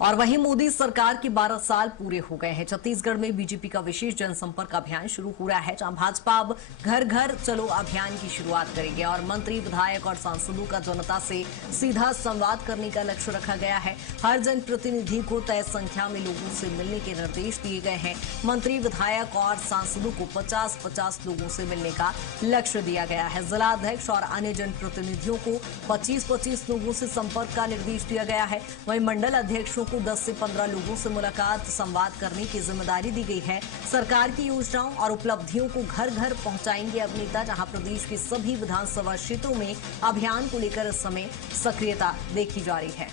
और वहीं मोदी सरकार के 12 साल पूरे हो गए हैं। छत्तीसगढ़ में बीजेपी का विशेष जनसंपर्क अभियान शुरू हो रहा है, जहां भाजपा अब घर घर चलो अभियान की शुरुआत करेंगे और मंत्री, विधायक और सांसदों का जनता से सीधा संवाद करने का लक्ष्य रखा गया है। हर जनप्रतिनिधि को तय संख्या में लोगों से मिलने के निर्देश दिए गए हैं। मंत्री, विधायक और सांसदों को 50-50 लोगों से मिलने का लक्ष्य दिया गया है। जिला अध्यक्ष और अन्य जनप्रतिनिधियों को 25-25 लोगों से संपर्क का निर्देश दिया गया है। वहीं मंडल अध्यक्षों को 10 से 15 लोगों से मुलाकात, संवाद करने की जिम्मेदारी दी गई है। सरकार की योजनाओं और उपलब्धियों को घर घर पहुंचाएंगे अब नेता, जहां प्रदेश के सभी विधानसभा क्षेत्रों में अभियान को लेकर इस समय सक्रियता देखी जा रही है।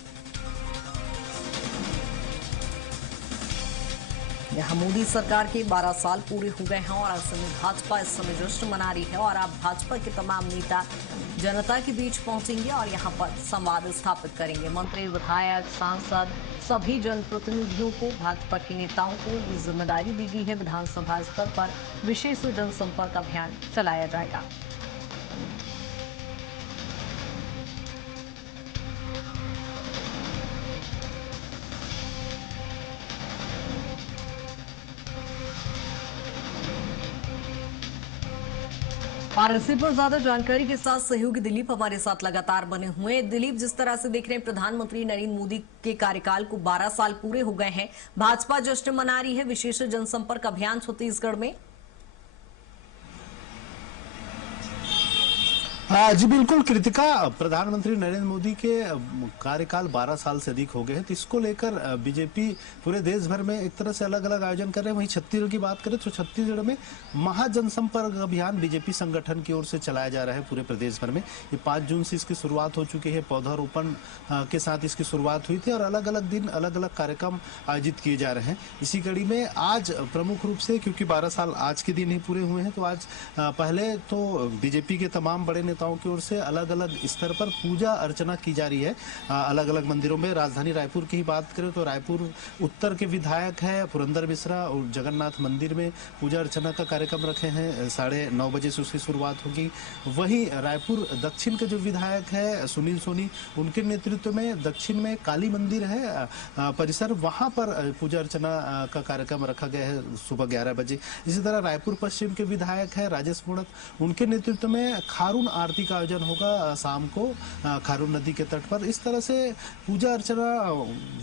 यहाँ मोदी सरकार के 12 साल पूरे हो गए हैं और असम में भाजपा इस समय जश्न मना रही है और अब भाजपा के तमाम नेता जनता के बीच पहुंचेंगे और यहाँ पर संवाद स्थापित करेंगे। मंत्री, विधायक, सांसद, सभी जनप्रतिनिधियों को, भाजपा के नेताओं को ये जिम्मेदारी दी गई है। विधानसभा स्तर पर विशेष जनसंपर्क अभियान चलाया जाएगा। और इसी पर ज्यादा जानकारी के साथ सहयोगी दिलीप हमारे साथ लगातार बने हुए हैं। दिलीप, जिस तरह से देख रहे हैं, प्रधानमंत्री नरेंद्र मोदी के कार्यकाल को 12 साल पूरे हो गए हैं, भाजपा जश्न मना रही है, विशेष जनसंपर्क अभियान छत्तीसगढ़ में। जी बिल्कुल कृतिका, प्रधानमंत्री नरेंद्र मोदी के कार्यकाल 12 साल से अधिक हो गए हैं, तो इसको लेकर बीजेपी पूरे देश भर में एक तरह से अलग अलग आयोजन कर रहे हैं। वहीं छत्तीसगढ़ की बात करें तो छत्तीसगढ़ में महाजनसंपर्क अभियान बीजेपी संगठन की ओर से चलाया जा रहा है पूरे प्रदेश भर में। ये 5 जून से इसकी शुरुआत हो चुकी है। पौधारोपण के साथ इसकी शुरुआत हुई थी और अलग अलग दिन अलग अलग कार्यक्रम आयोजित किए जा रहे हैं। इसी कड़ी में आज प्रमुख रूप से, क्योंकि 12 साल आज के दिन ही पूरे हुए हैं, तो आज पहले तो बीजेपी के तमाम बड़े नेताओं की ओर से अलग अलग स्तर पर पूजा अर्चना की जा रही है अलग अलग मंदिरों में। राजधानी रायपुर की ही बात करें तो रायपुर उत्तर के विधायक है पुरंदर मिश्रा और जगन्नाथ मंदिर में पूजा अर्चना का कार्यक्रम रखे हैं। 9:30 बजे से उसकी शुरुआत होगी। वहीं रायपुर दक्षिण के जो विधायक है सुनील सोनी, उनके नेतृत्व में दक्षिण में काली मंदिर है परिसर, वहां पर पूजा अर्चना का कार्यक्रम रखा गया है सुबह 11 बजे। इसी तरह रायपुर पश्चिम के विधायक है राजेश मूणत, उनके नेतृत्व में खारून आरती का आयोजन होगा शाम को खारून नदी के तट पर। इस तरह से पूजा अर्चना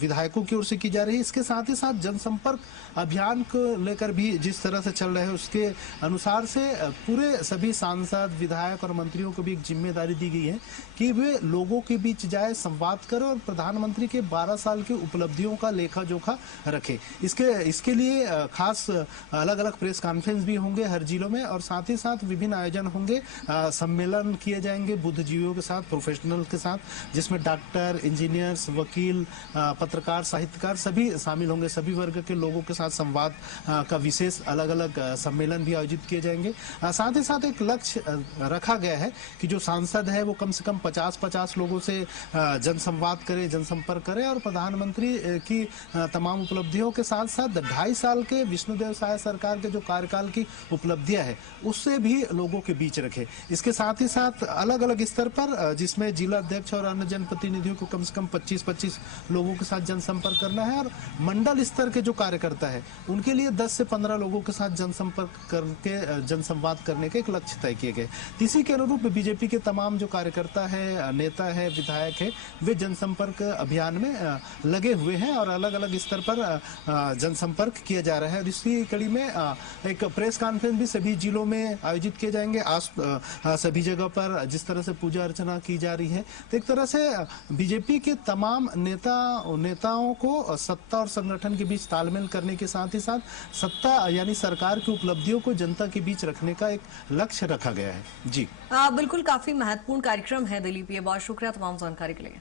विधायकों की ओर से की जा रही है। इसके साथ ही साथ जनसंपर्क अभियान को लेकर भी जिस तरह से चल रहे हैं उसके अनुसार से पूरे सभी सांसद, विधायक और मंत्रियों को भी एक जिम्मेदारी दी गई है कि वे लोगों के बीच जाए, संवाद करें और प्रधानमंत्री के 12 साल की उपलब्धियों का लेखा जोखा रखे। इसके लिए खास अलग अलग प्रेस कॉन्फ्रेंस भी होंगे हर जिलों में और साथ ही साथ विभिन्न आयोजन होंगे, सम्मेलन किए जाएंगे बुद्धिजीवियों के साथ, प्रोफेशनल के साथ, जिसमें डॉक्टर, इंजीनियर्स, वकील, पत्रकार, साहित्यकार सभी शामिल होंगे। सभी वर्ग के लोगों के साथ संवाद का विशेष अलग अलग सम्मेलन भी आयोजित किए जाएंगे। साथ ही साथ एक लक्ष्य रखा गया है कि जो सांसद है वो कम से कम 50-50 लोगों से जनसंवाद करे, जनसंपर्क करे और प्रधानमंत्री की तमाम उपलब्धियों के साथ साथ 2.5 साल के विष्णुदेव साय सरकार के जो कार्यकाल की उपलब्धियां है उससे भी लोगों के बीच रखे। इसके साथ ही साथ अलग अलग स्तर पर, जिसमें जिला अध्यक्ष और अन्य जनप्रतिनिधियों को कम से कम 25-25 लोगों के साथ जनसंपर्क करना है और मंडल स्तर के जो कार्यकर्ता है उनके लिए 10 से 15 लोगों के साथ जनसंपर्क करके जनसंवाद करने के एक लक्ष्य तय किए गए। इसी के अनुरूप बीजेपी के तमाम जो कार्यकर्ता है, नेता है, विधायक है, वे जनसंपर्क अभियान में लगे हुए हैं और अलग अलग स्तर पर जनसंपर्क किया जा रहा है। इसी कड़ी में एक प्रेस कॉन्फ्रेंस भी सभी जिलों में आयोजित किए जाएंगे। आज सभी जगह पर जिस तरह से पूजा अर्चना की जा रही है, तो एक तरह से बीजेपी के तमाम नेताओं को सत्ता और संगठन के बीच तालमेल करने के साथ ही साथ सत्ता यानी सरकार की उपलब्धियों को जनता के बीच रखने का एक लक्ष्य रखा गया है। जी बिल्कुल, काफी महत्वपूर्ण कार्यक्रम है दिलीप, ये बहुत शुक्रिया तमाम जानकारी के लिए।